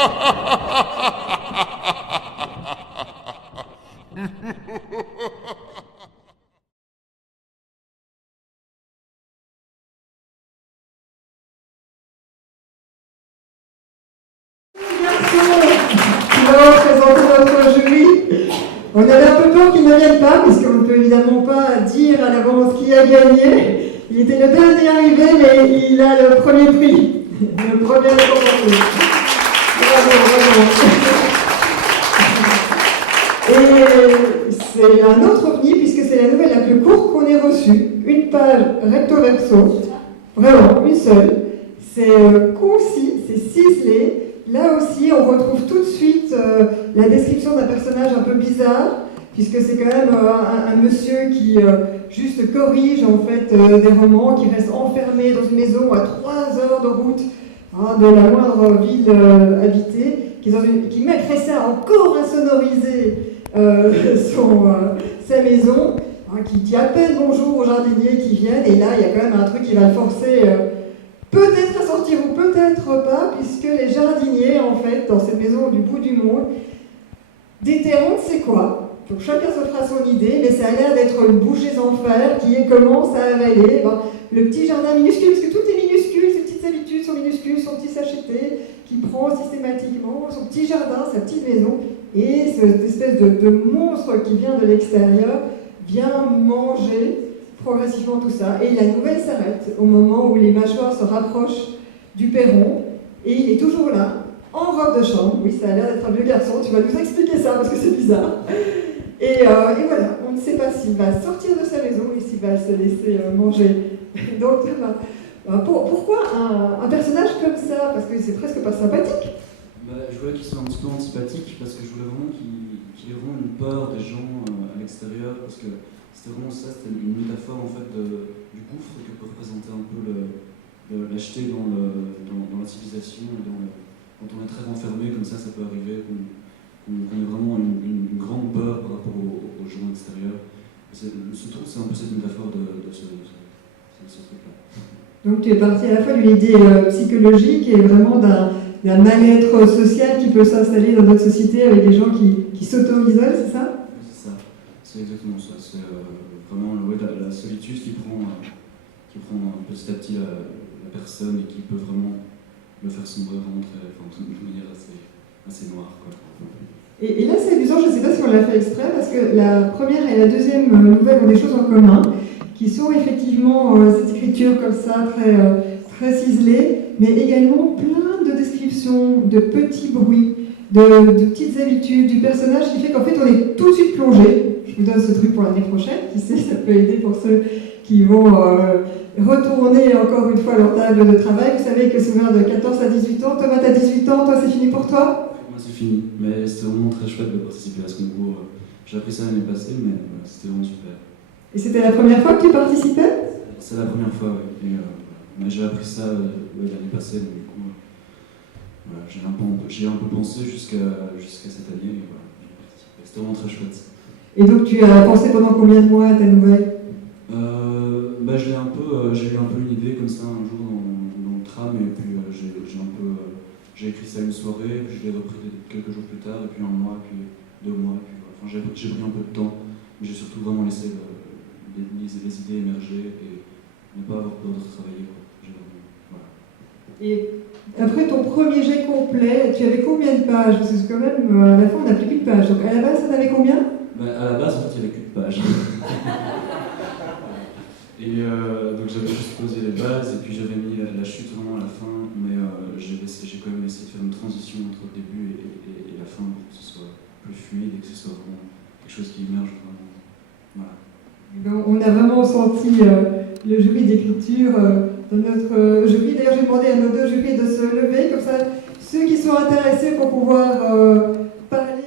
Qui va présenter notre jury. On avait un peu peur qu'il ne vienne pas, puisqu'on ne peut évidemment pas dire à l'avance qui a gagné. Il était le dernier arrivé, mais il a le premier prix. Le premier récompensé. Bravo, bravo. Et c'est un autre ovni, puisque c'est la nouvelle la plus courte qu'on ait reçue. Une page recto-verso. Vraiment, une seule. C'est concis, c'est ciselé. Là aussi, on retrouve tout de suite la description d'un personnage un peu bizarre, puisque c'est quand même un monsieur qui juste corrige en fait des romans, qui reste enfermé dans une maison à 3 heures de route de la moindre ville habitée, qui malgré ça a encore insonorisé sa maison, qui dit à peine bonjour aux jardiniers qui viennent, et là il y a quand même un truc qui va le forcer peut-être à sortir ou peut-être pas, puisque les jardiniers, en fait, dans cette maison du bout du monde, déterrent on ne sait quoi. Donc chacun se fera son idée, mais ça a l'air d'être une bouchée en fer qui commence à avaler le petit jardin minuscule, parce que tout est minuscule, ses petites habitudes sont minuscules, son petit sachet qui prend systématiquement, son petit jardin, sa petite maison, et cette espèce de monstre qui vient de l'extérieur vient manger progressivement tout ça, et la nouvelle s'arrête au moment où les mâchoires se rapprochent du perron, et il est toujours là, en robe de chambre. Oui, ça a l'air d'être un vieux garçon, tu vas nous expliquer ça parce que c'est bizarre. Et voilà, on ne sait pas s'il va sortir de sa maison et s'il va se laisser manger. Donc, pourquoi un personnage comme ça? Parce que c'est presque pas sympathique. Je voulais qu'il soit un petit peu antipathique, parce que je voulais vraiment qu'il ait vraiment une peur des gens à l'extérieur, parce que c'était vraiment ça, c'était une métaphore en fait du gouffre que peut représenter un peu lâcheté dans la civilisation. Et quand on est très renfermé comme ça peut arriver qu'on ait vraiment une grande peur par rapport aux gens extérieurs. C'est un peu cette métaphore de ce truc-là. Donc tu es parti à la fois d'une idée psychologique et vraiment d'un mal-être social qui peut s'installer dans notre société avec des gens qui s'auto-isolent, c'est ça? C'est ça, c'est exactement ça. C'est vraiment la solitude qui prend petit à petit la personne et qui peut vraiment le faire sombrer vraiment de manière assez noire, quoi. Et là c'est amusant, je ne sais pas si on l'a fait exprès, parce que la première et la deuxième nouvelle ont des choses en commun, qui sont effectivement cette écriture comme ça, très ciselée, mais également plein de descriptions, de petits bruits, de petites habitudes du personnage, qui fait qu'en fait on est tout de suite plongé. Je vous donne ce truc pour l'année prochaine, qui sait, ça peut aider pour ceux qui vont retourner encore une fois leur table de travail. Vous savez que c'est ouvert de 14 à 18 ans. Thomas, t'as 18 ans, toi c'est fini pour toi? Moi c'est fini, mais c'était vraiment très chouette de participer à ce concours. J'ai appris ça l'année passée, mais c'était vraiment super. Et c'était la première fois que tu participais? C'est la première fois, oui. Mais j'ai appris ça l'année passée, donc du coup, voilà, j'y ai un peu pensé jusqu'à cette année, et voilà, j'ai participé. C'était vraiment très chouette. Et donc tu as pensé pendant combien de mois à ta nouvelle? J'ai eu un peu une idée comme ça un jour dans le tram, et puis j'ai écrit ça une soirée, puis je l'ai repris quelques jours plus tard, et puis un mois, puis 2 mois, puis voilà. Enfin, j'ai pris un peu de temps, mais j'ai surtout vraiment laissé les idées émerger et ne pas avoir peur de travailler, quoi. Voilà. Et après ton premier jet complet, tu avais combien de pages? Parce que quand même, à la fin on n'a plus qu'une page, donc à la base ça en avait combien? À la base, en fait, il n'y avait qu'une page. Et donc j'avais juste posé les bases, et puis j'avais mis la chute vraiment à la fin, mais j'ai quand même essayé de faire une transition entre le début et la fin pour que ce soit plus fluide et que ce soit vraiment quelque chose qui émerge vraiment. Voilà. Donc, on a vraiment senti le jury d'écriture de notre jury. D'ailleurs, j'ai demandé à nos 2 jurys de se lever, comme ça, ceux qui sont intéressés pour pouvoir parler.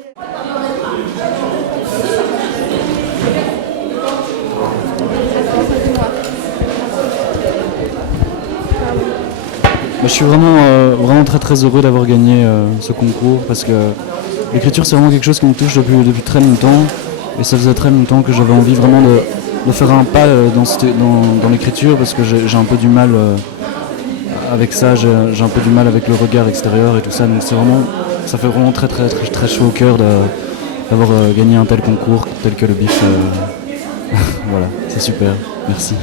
Je suis vraiment très très heureux d'avoir gagné ce concours, parce que l'écriture c'est vraiment quelque chose qui me touche depuis très longtemps, et ça faisait très longtemps que j'avais envie vraiment de faire un pas dans l'écriture, parce que j'ai un peu du mal avec ça, j'ai un peu du mal avec le regard extérieur et tout ça, donc ça fait vraiment très très très, très chaud au cœur d'avoir gagné un tel concours tel que le BIF. Voilà, c'est super, merci.